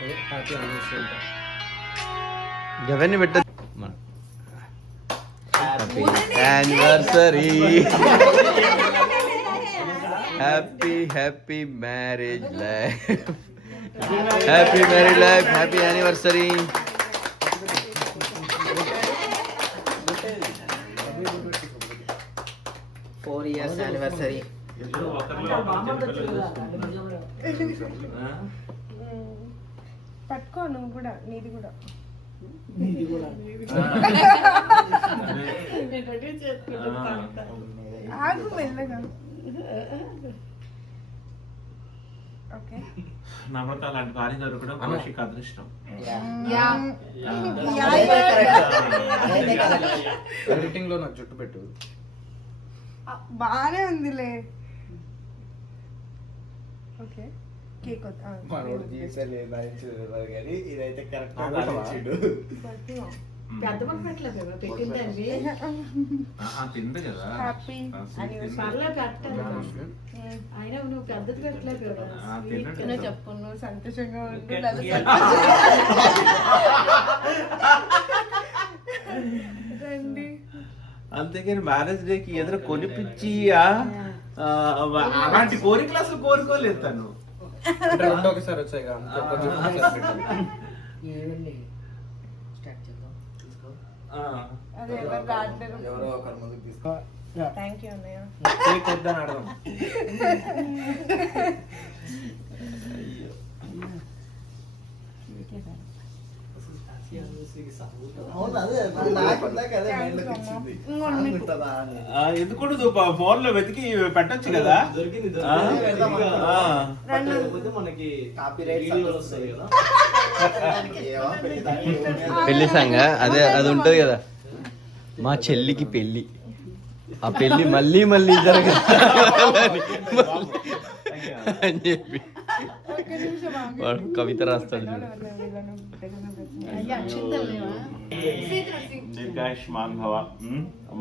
Happy anniversary ఎవరిని పెట్ట happy anniversary happy happy marriage life happy marriage life happy anniversary. 4 years anniversary. పట్టుకో నువ్వు కూడా నీది కూడా ఆగు మెల్లగా. ఓకే నమ్రత అలాంటి భార్య దొరకడం కౌశిక్ అదృష్టం. ఎడిటింగ్ లో నాకు జుట్టు పెట్టు. బానే ఉందిలే. ఓకే కేక్ మనోడు గీసలేదు కానీ ఇదైతే కరెక్ట్ తింది కదా. హ్యాపీ చెప్పు నువ్వు సంతోషంగా ఉండు. రండి. అంతేకాని మ్యారేజ్ డే కి ఎదురు కొనిపించి అలాంటి కోరికలు అసలు కోరుకోలేదు తను. రెండు ఒకసారి వచ్చాయి అదే ఎవరు రావట్లేదు. ఎవరో ఒకరి ముందుకు తీసుకో. థ్యాంక్ యూ అన్నయ్య. కేక్ వద్దని అడదాం. ఎందుకు ఫోన్ లో వెతికి పెట్టచ్చు కదా. పెళ్లి సంగ అదే అది ఉంటది కదా, మా చెల్లికి పెళ్లి, ఆ పెళ్లి మళ్ళీ మళ్ళీ జరగాలని అని చెప్పి వాడు కవిత రాస్తాడు చూడు. దీర్ఘాయుష్మాన్ భవ.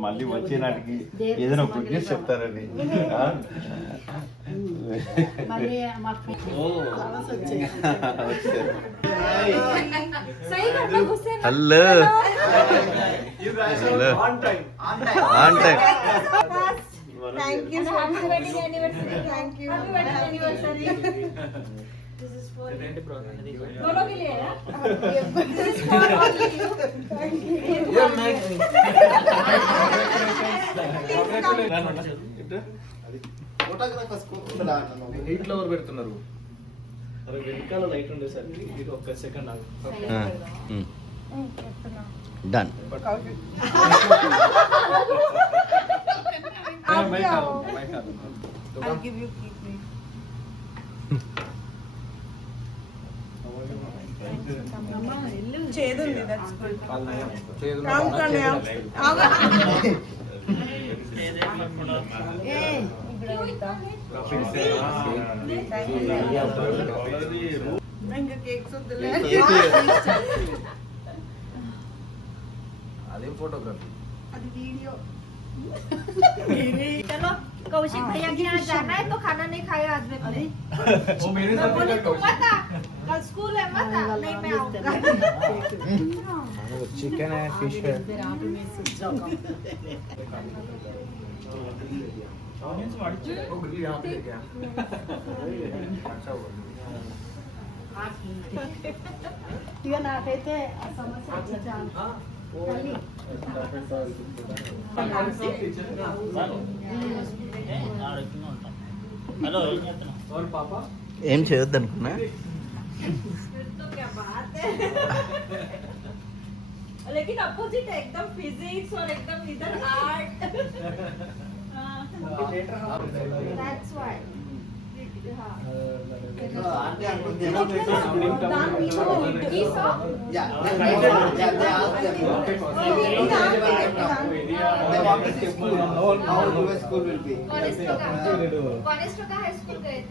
మళ్ళీ వచ్చే నాటికి ఏదైనా గుడ్ న్యూస్ చెప్తారని. Hello hello on time. Thank you so much. Happy wedding anniversary. Thank you. Happy wedding anniversary. This is for दोनों के लिए है. This is for only you. Thank you. Heat లో ఎవరు పెడుతున్నారు? వెనకాల లైట్ ఉండేసరికి ఇది ఒక్క సెకండ్ ఆగు. Done. I'll give you key, please. చేదుంది, that's good. Ram Kannayya. ఇంకా కేక్స్ వద్దులే. అదే ఫోటోగ్రఫీ. అది వీడియో. चलो कौशिक भैया के यहाँ जाना है तो खाना नहीं खाया आज में तुमने। वो मेरे साथ बोली भी तू मत आ, कल स्कूल है मत आ। नहीं मैं आऊंगा। चिकन है, फिश है. वो ग्रिल यहाँ पे क्या? अच्छा हुआ. ये ना कहते समोसा अच्छा హలో और पापा ఏం చేయొద్దు అనుకున్నా. तो क्या बात है। लेकिन अपोजिट है एकदम फिजिक्स और एकदम इधर art. That's why. Aunty uncle college का हाई स्कूल गए थे।